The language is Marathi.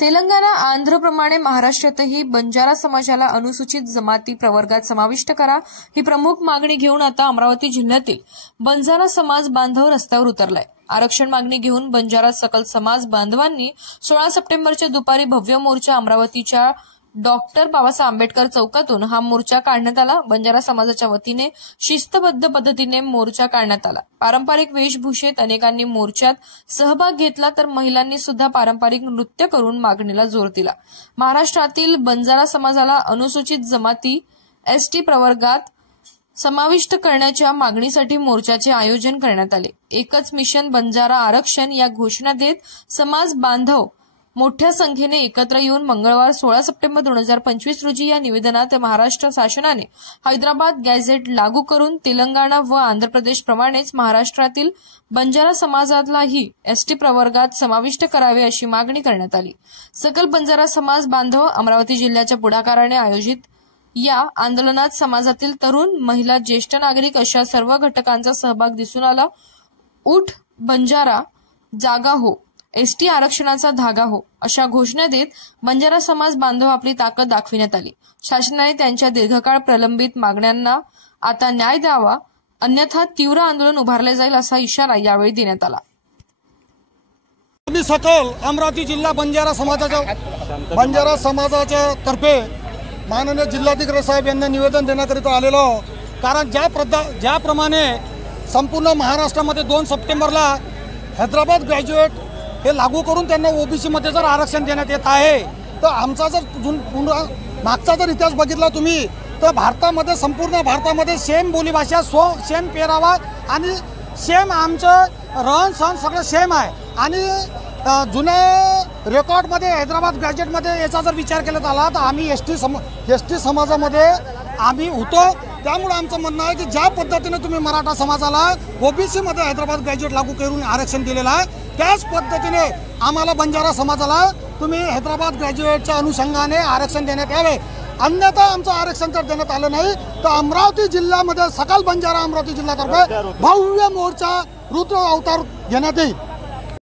तेलंगणा आंध्रप्रमाणे महाराष्ट्रातही बंजारा समाजाला अनुसूचित जमाती प्रवर्गात समाविष्ट करा ही प्रमुख मागणी घेऊन आता अमरावती जिल्ह्यातील बंजारा समाज बांधव रस्त्यावर उतरलाय। आरक्षण मागणी घेऊन बंजारा सकल समाज बांधवांनी 16 सप्टेंबरच्या दुपारी भव्य मोर्चा अमरावतीच्या डॉक्टर बाबासाहेब आंबेडकर चौकातून हा मोर्चा काढण्यात आला। बंजारा समाजाच्या वतीने शिस्तबद्ध पद्धतीने मोर्चा काढण्यात आला। पारंपरिक वेशभूषेत अनेकांनी मोर्चात सहभाग घेतला तर महिलांनी सुद्धा पारंपरिक नृत्य करून मागणीला जोर दिला। महाराष्ट्रातील बंजारा समाजाला अनुसूचित जमाती एसटी प्रवर्गात समाविष्ट करण्याच्या मागणीसाठी मोर्चाचे आयोजन करण्यात आले। एकच मिशन बंजारा आरक्षण या घोषणा देत समाज बांधव मोठ्या संख्येने एकत्र येऊन मंगळवार 16 सप्टेंबर 2025 रोजी या निवेदनात महाराष्ट्र शासनाने हैदराबाद गॅझेट लागू करून तेलंगणा व आंध्र प्रदेश प्रमाणेच महाराष्ट्रातील बंजारा समाजालाही एसटी प्रवर्गात समाविष्ट करावे अशी मागणी करण्यात आली। सकल बंजारा समाज बांधव अमरावती जिल्ह्याच्या पुढाकाराने आयोजित या आंदोलनात समाजातील तरुण, महिला, ज्येष्ठ नागरिक अशा सर्व घटकांचा सहभाग दिसून आला। उठ बंजारा जागा हो, एसटी आरक्षणाचा धागा हो अशा घोषणा देत बंजारा समाज बांधव आपली ताकद दाखविण्यात आली। शासनाने त्यांच्या दीर्घकाळ प्रलंबित मागण्यांना आता न्याय द्यावा, अन्यथा तीव्र आंदोलन उभारले जाईल असा इशारा यावेळी देण्यात आला। मी सकल अमरावती जिल्हा बंजारा समाजाच्या तर्फे माननीय जिल्हाधिकारी साहेब यांना निवेदन देण्याकरिता आलेलो, कारण ज्याप्रमाणे संपूर्ण महाराष्ट्रामध्ये 2 सप्टेंबरला हैदराबाद ग्रॅज्युएट हे लागू करून त्यांना ओबीसी मध्ये जर आरक्षण देण्यात येत आहे, तर आमचा जर मागचा जर इतिहास बघितला तुम्ही तर भारतामध्ये संपूर्ण भारतामध्ये सेम बोलीभाषा सेम पेहरावा आणि सेम आमचं रहन सहन सगळं सेम आहे। आणि जुन्या रेकॉर्डमध्ये हैदराबाद गॅजेटमध्ये याचा जर विचार केला आला तर आम्ही एसटी समाजामध्ये आम्ही होतो। त्यामुळे आमचं म्हणणं आहे की ज्या पद्धतीने तुम्ही मराठा समाजाला ओबीसी मध्ये हैदराबाद ग्रॅज्युएट लागू करून आरक्षण दिलेलं आहे, त्याच पद्धतीने आम्हाला बंजारा समाजाला तुम्ही हैदराबाद ग्रॅज्युएटच्या अनुषंगाने आरक्षण देण्यात यावे, अन्यथा आमचं आरक्षण जर देण्यात आलं नाही तर अमरावती जिल्ह्यामध्ये सकल बंजारा अमरावती जिल्ह्यातर्फे भव्य मोर्चा रुद्र अवतार घेण्यात येईल।